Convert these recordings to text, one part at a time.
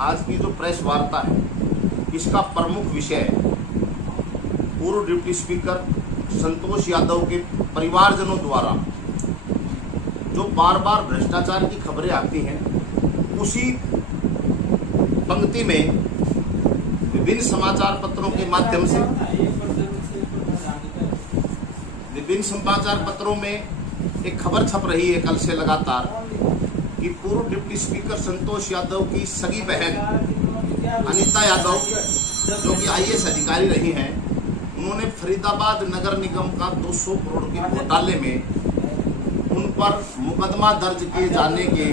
आज की जो प्रेस वार्ता है इसका प्रमुख विषय पूर्व डिप्टी स्पीकर संतोष यादव के परिवारजनों द्वारा जो बार बार भ्रष्टाचार की खबरें आती हैं, उसी पंक्ति में विभिन्न समाचार पत्रों के माध्यम से विभिन्न समाचार पत्रों में एक खबर छप रही है कल से लगातार कि पूर्व डिप्टी स्पीकर संतोष यादव की सगी बहन अनीता यादव जो कि आईएएस अधिकारी रही हैं, उन्होंने फरीदाबाद नगर निगम का 200 करोड़ के घोटाले में उन पर मुकदमा दर्ज किए जाने के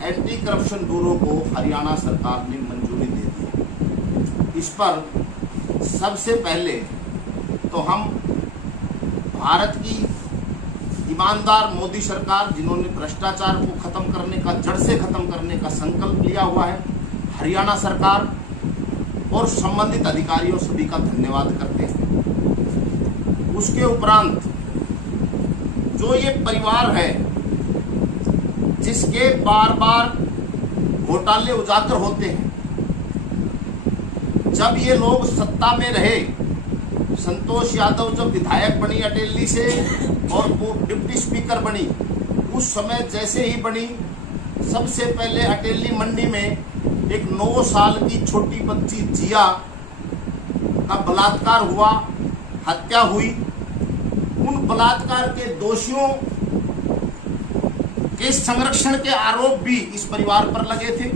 एंटी करप्शन ब्यूरो को हरियाणा सरकार ने मंजूरी दे दी। इस पर सबसे पहले तो हम भारत की ईमानदार मोदी सरकार, जिन्होंने भ्रष्टाचार को खत्म करने का, जड़ से खत्म करने का संकल्प लिया हुआ है, हरियाणा सरकार और संबंधित अधिकारियों सभी का धन्यवाद करते हैं। उसके उपरांत जो ये परिवार है जिसके बार बार घोटाले उजागर होते हैं, जब ये लोग सत्ता में रहे, संतोष यादव जब विधायक बनी अटेली से और वो डिप्टी स्पीकर बनी, उस समय जैसे ही बनी, सबसे पहले अटेली मंडी में एक 9 साल की छोटी बच्ची जिया का बलात्कार हुआ, हत्या हुई। उन बलात्कार के दोषियों के संरक्षण के आरोप भी इस परिवार पर लगे थे।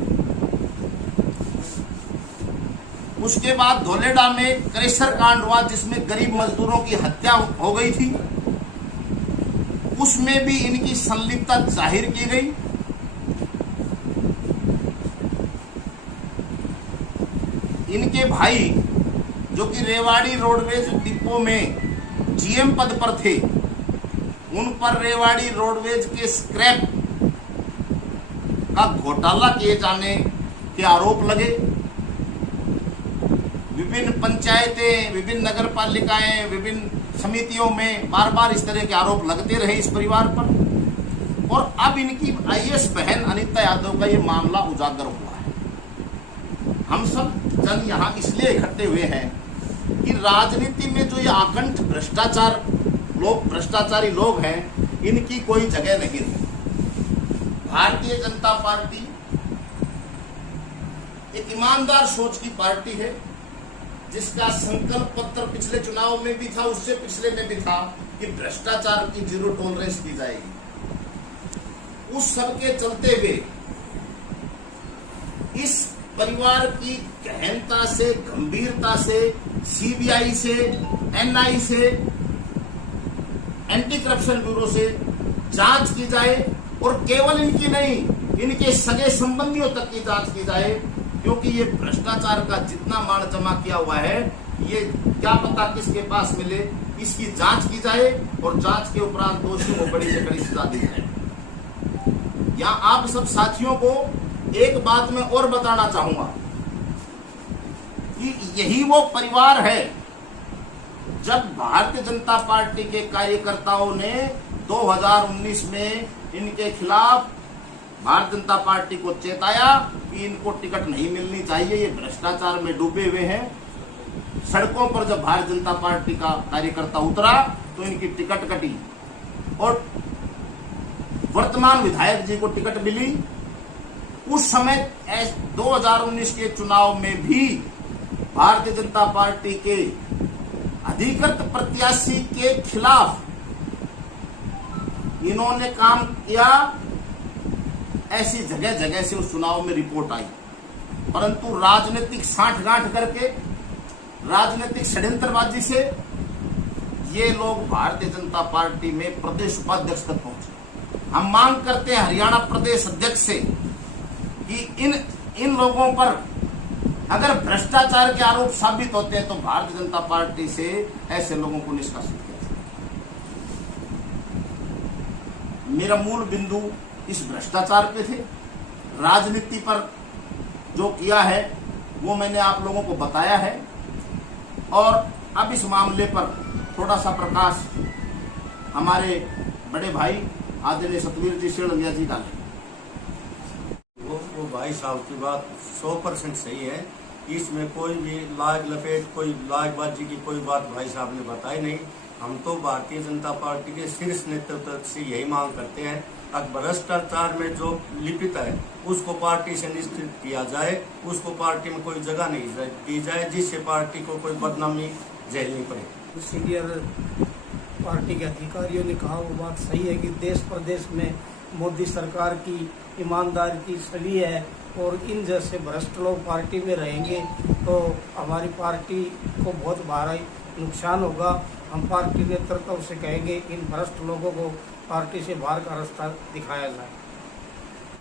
उसके बाद धोलेडा में क्रेशर कांड हुआ जिसमें गरीब मजदूरों की हत्या हो गई थी, उसमें भी इनकी संलिप्तता जाहिर की गई। इनके भाई जो कि रेवाड़ी रोडवेज डिपो में जीएम पद पर थे, उन पर रेवाड़ी रोडवेज के स्क्रैप का घोटाला किए जाने के आरोप लगे। विभिन्न पंचायतें, विभिन्न नगर पालिकाएं, विभिन्न समितियों में बार बार इस तरह के आरोप लगते रहे इस परिवार पर। और अब इनकी आईएएस बहन अनीता यादव का ये मामला उजागर हुआ है। हम सब जन यहाँ इसलिए इकट्ठे हुए हैं कि राजनीति में जो ये आकंठ भ्रष्टाचारी लोग हैं, इनकी कोई जगह नहीं रही। भारतीय जनता पार्टी एक ईमानदार सोच की पार्टी है, जिसका संकल्प पत्र पिछले चुनाव में भी था, उससे पिछले में भी था कि भ्रष्टाचार की जीरो टॉलरेंस की जाएगी। उस सब के चलते हुए इस परिवार की गहनता से, गंभीरता से सीबीआई से, एनआई से, एंटी करप्शन ब्यूरो से जांच की जाए और केवल इनकी नहीं, इनके सगे संबंधियों तक की जांच की जाए, क्योंकि ये भ्रष्टाचार का जितना माल जमा किया हुआ है, ये क्या पता किसके पास मिले। इसकी जांच की जाए और जांच के उपरांत दोषियों को बड़ी से बड़ी सजा दी जाए। यहाँ आप सब साथियों को एक बात मैं और बताना चाहूंगा कि यही वो परिवार है जब भारतीय जनता पार्टी के कार्यकर्ताओं ने 2019 में इनके खिलाफ भारतीय जनता पार्टी को चेताया कि इनको टिकट नहीं मिलनी चाहिए, ये भ्रष्टाचार में डूबे हुए हैं। सड़कों पर जब भारतीय जनता पार्टी का कार्यकर्ता उतरा तो इनकी टिकट कटी और वर्तमान विधायक जी को टिकट मिली। उस समय 2019 के चुनाव में भी भारतीय जनता पार्टी के अधिकृत प्रत्याशी के खिलाफ इन्होंने काम किया। ऐसी जगह जगह से उस चुनाव में रिपोर्ट आई, परंतु राजनीतिक साठगांठ करके, राजनीतिक षड्यंत्रबाजी से ये लोग भारतीय जनता पार्टी में प्रदेश उपाध्यक्ष तक पहुंचे। हम मांग करते हैं हरियाणा प्रदेश अध्यक्ष से कि इन लोगों पर अगर भ्रष्टाचार के आरोप साबित होते हैं तो भारतीय जनता पार्टी से ऐसे लोगों को निष्कासित किया जाए। मेरा मूल बिंदु इस भ्रष्टाचार पे थे, राजनीति पर जो किया है वो मैंने आप लोगों को बताया है। और अब इस मामले पर थोड़ा सा प्रकाश हमारे बड़े भाई आदरणीय सतवीर जी शेड़लिया जी डालें। वो भाई भाई साहब की बात 100% सही है। इसमें कोई भी लाग लपेट, कोई लागबाजी की कोई बात भाई साहब ने बताई नहीं। हम तो भारतीय जनता पार्टी के शीर्ष नेतृत्व से यही मांग करते हैं, अब भ्रष्टाचार में जो लिपित है उसको पार्टी से निष्कृत किया जाए, उसको पार्टी में कोई जगह नहीं दी जाए, जिससे पार्टी को कोई बदनामी झेलनी पड़े। सीनियर पार्टी के अधिकारियों ने कहा वो बात सही है कि देश प्रदेश में मोदी सरकार की ईमानदारी की छवि है और इन जैसे भ्रष्ट लोग पार्टी में रहेंगे तो हमारी पार्टी को बहुत भारी नुकसान होगा। हम पार्टी नेतृत्व से कहेंगे इन भ्रष्ट लोगों को पार्टी से बाहर का रास्ता दिखाया जाए।